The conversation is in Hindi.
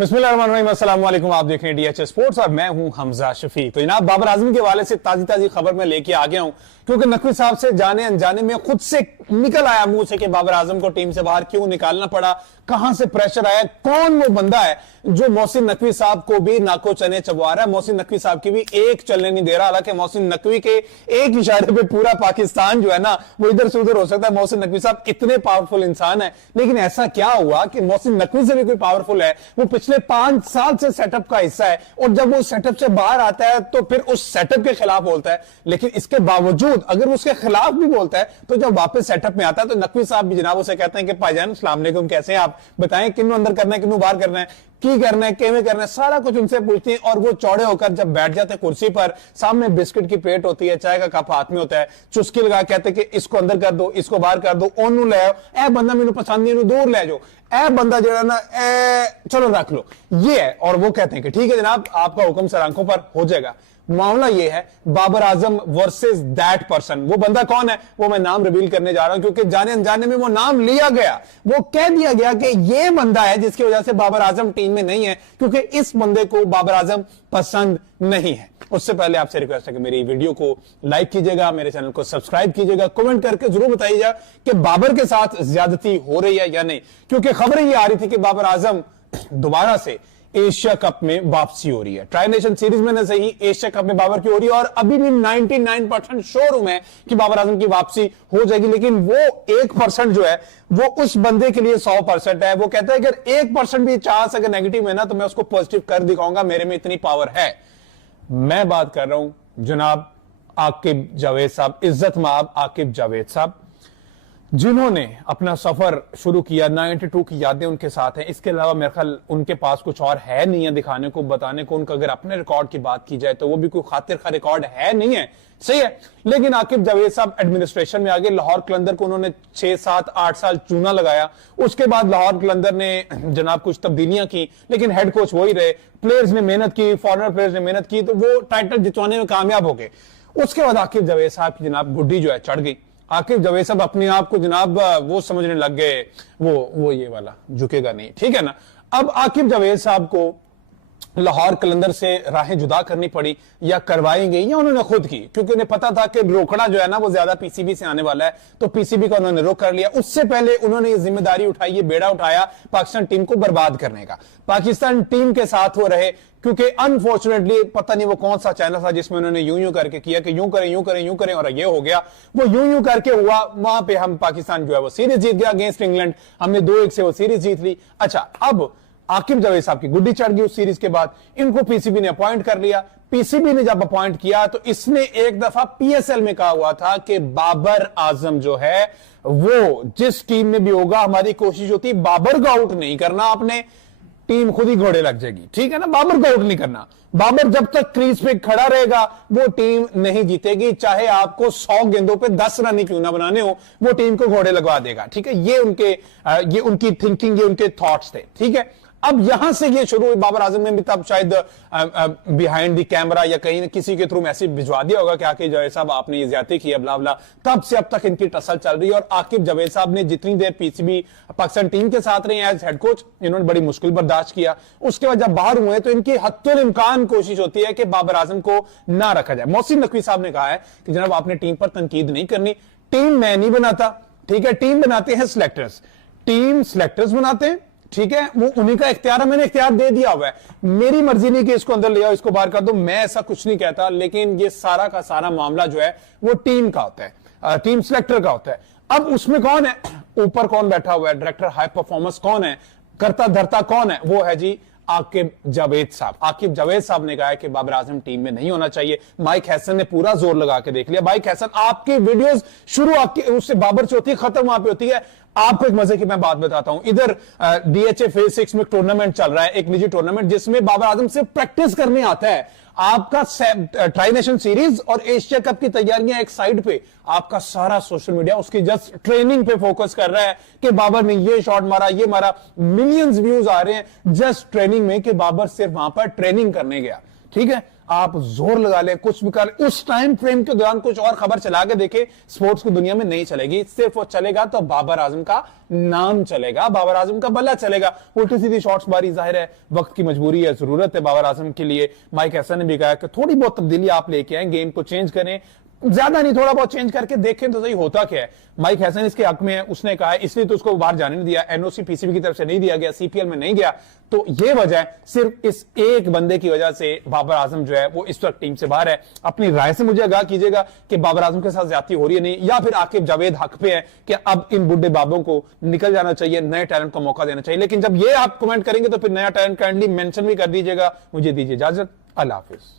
बिस्मिल्लाहिर्रहमानिर्रहीम, अस्सलाम वालेकुम। आप देख रहे हैं डीएच स्पोर्ट्स और मैं हूं हमजा शफी। तो जनाब बाबर आजम के हवाले से ताजी खबर मैं लेके आ गया हूं, क्योंकि नकवी साहब से जाने अनजाने में खुद से निकल आया मुंह से कि बाबर आजम को टीम से बाहर क्यों निकालना पड़ा, कहां से प्रेशर आया, कौन वो बंदा है जो मोहसिन नकवी साहब को भी नाको चने चबवा रहा है, मोहसिन नकवी साहब की भी एक चलने नहीं दे रहा। हालांकि मोहसिन नकवी के एक इशारे पे पूरा पाकिस्तान जो है ना वो इधर से उधर हो सकता है। मोहसिन नकवी साहब इतने पावरफुल इंसान है, लेकिन ऐसा क्या हुआ कि मोहसिन नकवी से भी कोई पावरफुल है, वो पिछले 5 साल से सेटअप का हिस्सा है, और जब वो सेटअप से बाहर आता है तो फिर उस सेटअप के खिलाफ बोलता है। लेकिन इसके बावजूद अगर वो उसके खिलाफ भी बोलता है तो जब वापस सेटअप में आता है तो नकवी साहब भी जनाब उसे कहते हैं कि भाईजान अस्सलाम वालेकुम, कैसे हैं आप, बताएं किन्नू अंदर करना है, किन्नू बाहर करना है, की करना है, केवे करना है, सारा कुछ उनसे पूछती हैं। और वो चौड़े होकर जब बैठ जाते हैं कुर्सी पर, सामने बिस्किट की प्लेट होती है, चाय का कप हाथ में होता है, चुस्की लगा कहते कि इसको अंदर कर दो, इसको बाहर कर दो, ओनू ले आओ, ए बंदा मैनू पसंद नहीं, दूर ले जाओ, ए बंदा जरा ना चलो रख लो, ये है। और वो कहते हैं कि ठीक है जनाब, आपका हुक्म सर आंखों पर हो जाएगा। मामला ये है Babar Azam versus that person. वो बंदा कौन है वो मैं नाम रिवील करने जा रहा हूं, क्योंकि जाने अनजाने में वो नाम लिया गया, वो कह दिया गया कि ये बंदा है जिसकी वजह से बाबर आजम टीम में नहीं है, क्योंकि इस बंदे को बाबर आजम पसंद नहीं है। उससे पहले आपसे रिक्वेस्ट है कि मेरी वीडियो को लाइक कीजिएगा, मेरे चैनल को सब्सक्राइब कीजिएगा, कमेंट करके जरूर बताइएगा कि बाबर के साथ ज्यादती हो रही है या नहीं, क्योंकि खबरें ये आ रही थी कि बाबर आजम दोबारा से एशिया कप में वापसी हो रही है। ट्राई नेशन सीरीज में न सही, एशिया कप में बाबर की हो रही है, और अभी भी 99% शोरूम है कि बाबर आजम की वापसी हो जाएगी। लेकिन वो 1% जो है वो उस बंदे के लिए 100% है। वो कहता है अगर 1% भी चांस अगर नेगेटिव है ना तो मैं उसको पॉजिटिव कर दिखाऊंगा, मेरे में इतनी पावर है। मैं बात कर रहा हूं जनाब आकिब जावेद साहब, इज्जत माब आकिब जावेद साहब, जिन्होंने अपना सफर शुरू किया। 92 की यादें उनके साथ हैं, इसके अलावा मेरे ख्याल उनके पास कुछ और है नहीं है दिखाने को, बताने को। उनका अगर अपने रिकॉर्ड की बात की जाए तो वो भी कोई खातिर खा रिकॉर्ड है नहीं है, सही है। लेकिन आकिब जावेद साहब एडमिनिस्ट्रेशन में आगे, लाहौर कलंदर को उन्होंने 6, 7, 8 साल चूना लगाया। उसके बाद लाहौर कलंदर ने जनाब कुछ तब्दीलियां की, लेकिन हेड कोच वही रहे, प्लेयर्स ने मेहनत की, फॉरेनर प्लेयर्स ने मेहनत की, तो वो टाइटल जितवाने में कामयाब हो गए। उसके बाद आकिब जावेद साहब की जनाब गुड्डी जो है चढ़ गई। आकिब जावेद साहब अपने आप को जनाब वो समझने लग गए, वो ये वाला झुकेगा नहीं, ठीक है ना। अब आकिब जावेद साहब को लाहौर कलंदर से राहें जुदा करनी पड़ी, या करवाई गई या उन्होंने खुद की, क्योंकि उन्हें पता था कि रोकड़ा जो है ना वो ज्यादा पीसीबी से आने वाला है, तो पीसीबी का उन्होंने रोक कर लिया। उससे पहले उन्होंने ये जिम्मेदारी उठाई, ये बेड़ा उठाया पाकिस्तान टीम को बर्बाद करने का। पाकिस्तान टीम के साथ वो रहे, क्योंकि अनफॉर्चुनेटली पता नहीं वो कौन सा चैनल था जिसमें उन्होंने यूं करके किया कि यूं करें और ये हो गया। वो यूं करके हुआ, वहां पे हम पाकिस्तान जो है वो सीरीज जीत गया अगेंस्ट इंग्लैंड, हमने 2-1 से वो सीरीज जीत ली। अच्छा, अब आकिब जावेद साहब की गुड्डी चढ़ गई उस सीरीज के बाद, इनको पीसीबी ने अपॉइंट कर लिया। पीसीबी ने जब अपॉइंट किया तो इसने एक दफा पीएसएल में कहा हुआ था कि बाबर आजम जो है वो जिस टीम में भी होगा, हमारी कोशिश होती है बाबर को आउट नहीं करना, आपने टीम खुद ही घोड़े लग जाएगी, ठीक है ना। बाबर को आउट नहीं करना, बाबर जब तक क्रीज पे खड़ा रहेगा वो टीम नहीं जीतेगी, चाहे आपको 100 गेंदों पे 10 रन ही क्यों ना बनाने हो, वो टीम को घोड़े लगवा देगा, ठीक है। ये उनकी थिंकिंग, ये उनके थॉट्स थे, ठीक है। अब यहां से ये शुरू हुई, बाबर आजम ने भी तब शायद बिहाइंड द कैमरा या कहीं किसी के थ्रू मैसेज भिजवा दिया होगा कि आकिब जावेद साहब आपने ये ज्यादती की है, ब्ला ब्ला। तब से अब तक इनकी टसल चल रही है, और आकिब जावेद साहब ने जितनी देर पीसीबी पाकिस्तान टीम के साथ रहे एज हेड कोच, इन्होंने बड़ी मुश्किल बर्दाश्त किया। उसके बाद जब बाहर हुए तो इनकी हत्तुल इम्कान कोशिश होती है कि बाबर आजम को ना रखा जाए। मोहसिन नकवी साहब ने कहा है कि जनाब आपने टीम पर तनकीद नहीं करनी, टीम मैं नहीं बनाता, ठीक है, टीम बनाते हैं सिलेक्टर्स, टीम सिलेक्टर्स बनाते हैं, ठीक है, वो उन्हीं का इख्तियार है, मैंने इख्तियार दे दिया हुआ है, मेरी मर्जी नहीं कि इसको अंदर ले आओ, इसको बाहर कर दो, मैं ऐसा कुछ नहीं कहता। लेकिन ये सारा का सारा मामला जो है वो टीम का होता है, टीम सिलेक्टर का होता है। अब उसमें कौन है, ऊपर कौन बैठा हुआ है, डायरेक्टर हाई परफॉर्मेंस कौन है, करता धरता कौन है, वो है जी आकिब जावेद साहब। आकिब जावेद साहब ने कहा है कि बाबर आजम टीम में नहीं होना चाहिए। माइक हैसन ने पूरा जोर लगा के देख लिया। माइक हैसन आपकी वीडियोस शुरू आपकी उससे बाबर से होती है, खत्म वहां पे होती है। आपको एक मजे की मैं बात बताता हूं, इधर डीएचए फेज 6 में टूर्नामेंट चल रहा है, एक निजी टूर्नामेंट जिसमें बाबर आजम से प्रैक्टिस करने आता है। आपका ट्राई नेशन सीरीज और एशिया कप की तैयारियां एक साइड पे, आपका सारा सोशल मीडिया उसकी जस्ट ट्रेनिंग पे फोकस कर रहा है कि बाबर ने ये शॉट मारा, ये मारा। मिलियंस व्यूज आ रहे हैं जस्ट ट्रेनिंग में कि बाबर सिर्फ वहां पर ट्रेनिंग करने गया, ठीक है, आप जोर लगा लें, कुछ भी कर, उस टाइम फ्रेम के दौरान कुछ और खबर चला के देखे, स्पोर्ट्स की दुनिया में नहीं चलेगी। सिर्फ वो चलेगा तो बाबर आजम का नाम चलेगा, बाबर आजम का बल्ला चलेगा। उल्टी सीधी शॉट्स बारी, जाहिर है वक्त की मजबूरी है, जरूरत है बाबर आजम के लिए। माइक हसन ने भी कहा कि थोड़ी बहुत तब्दीली आप लेके आए, गेम को चेंज करें, ज्यादा नहीं, थोड़ा बहुत चेंज करके देखें तो सही होता क्या है। माइक हैसन इसके हक में है, उसने कहा है, इसलिए तो उसको बाहर जाने नहीं दिया, एनओसी पीसीबी की तरफ से नहीं दिया गया, सीपीएल में नहीं गया। तो ये वजह है, सिर्फ इस एक बंदे की वजह से बाबर आजम जो है वो इस वक्त टीम से बाहर है। अपनी राय से मुझे आगाह कीजिएगा कि बाबर आजम के साथ ज्यादती हो रही है नहीं, या फिर आकिब जावेद हक पे है कि अब इन बुढ़े बाबों को निकल जाना चाहिए, नए टैलेंट को मौका देना चाहिए। लेकिन जब ये आप कमेंट करेंगे तो फिर नया टैलेंट काइंडली मेंशन भी कर दीजिएगा। मुझे दीजिए इजाजत, अल्लाह हाफिज।